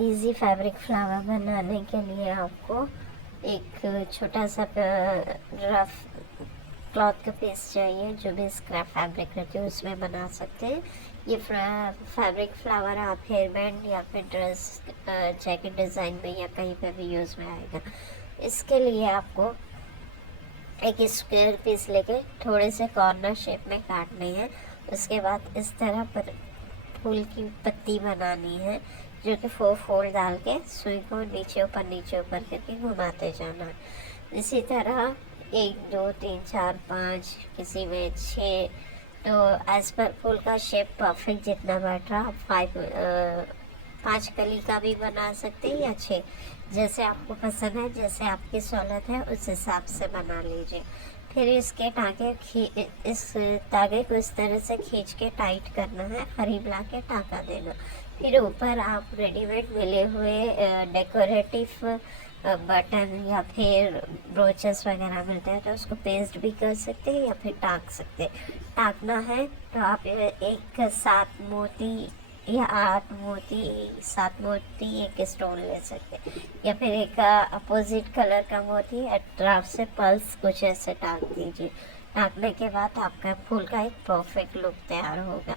Easy fabric flower बनाने के लिए आपको एक छोटा सा रफ क्लॉथ का पीस चाहिए। जो भी स्क्रैप फैब्रिक रहती है उसमें बना सकते हैं। ये फैब्रिक फ्लावर आप हेयर बैंड या फिर ड्रेस जैकेट डिज़ाइन में या कहीं पे भी यूज़ में आएगा। इसके लिए आपको एक स्क्वायर पीस लेके थोड़े से कॉर्नर शेप में काटने हैं। उसके बाद इस तरह पर फूल की पत्ती बनानी है, जो कि 4 फोल्ड डाल के सुई को नीचे ऊपर करके घुमाते जाना है। इसी तरह 1 2 3 4 5 किसी में 6, तो एज पर फूल का शेप परफेक्ट जितना बैठ रहा आप 5 कली का भी बना सकते हैं या 6, जैसे आपको पसंद है, जैसे आपकी सहूलत है उस हिसाब से बना लीजिए। फिर इसके इस धागे को इस तरह से खींच के टाइट करना है, करीब ला के टाँका देना। फिर ऊपर आप रेडीमेड मिले हुए डेकोरेटिव बटन या फिर ब्रोचेस वगैरह मिलते हैं, तो उसको पेस्ट भी कर सकते हैं या फिर टाँक सकते हैं। टाँकना है तो आप एक 7 मोती या 8 मोती 7 मोती एक स्टोन ले सकते हैं, या फिर एक अपोजिट कलर का मोती अट्राफ से पल्स कुछ ऐसे टाँक दीजिए। टाँकने के बाद आपका फूल का एक परफेक्ट लुक तैयार होगा।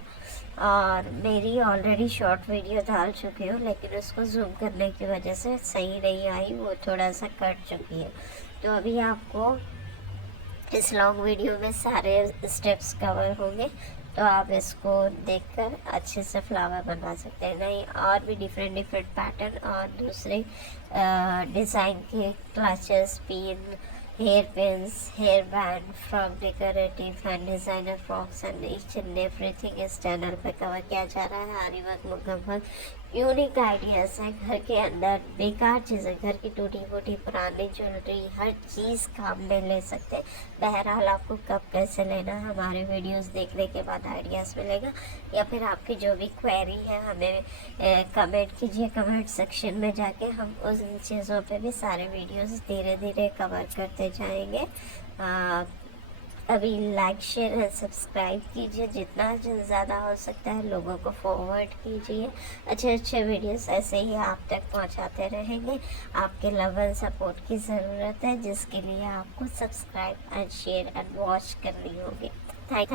और मेरी ऑलरेडी शॉर्ट वीडियो डाल चुकी हूँ, लेकिन उसको जूम करने की वजह से सही नहीं आई, वो थोड़ा सा कट चुकी है। तो अभी आपको इस लॉन्ग वीडियो में सारे स्टेप्स कवर होंगे, तो आप इसको देखकर अच्छे से फ्लावर बना सकते हैं। नहीं, और भी डिफरेंट पैटर्न और दूसरे डिज़ाइन के clutches, pin, hair pins, hair band, frock decorative and designer frocks and each and everything इस चैनल पे कवर किया जा रहा है। Aari work, maggam work, unique ideas हैं। घर के अंदर बेकार चीज़ें, घर की टूटी फूटी पुरानी ज्वेलरी, हर चीज़ काम में ले सकते हैं। बहरहाल आपको कब कैसे लेना है हमारे वीडियोस देखने के बाद आइडियाज़ मिलेगा, या फिर आपकी जो भी क्वेरी है हमें कमेंट कीजिए कमेंट सेक्शन में जाके। हम उन चीज़ों पे भी सारे वीडियोस धीरे धीरे कवर करते जाएंगे। अभी लाइक शेयर एंड सब्सक्राइब कीजिए, जितना ज़्यादा हो सकता है लोगों को फॉरवर्ड कीजिए। अच्छे वीडियोस ऐसे ही आप तक पहुंचाते रहेंगे। आपके लव एंड सपोर्ट की ज़रूरत है, जिसके लिए आपको subscribe and share and watch करनी होगी। थैंक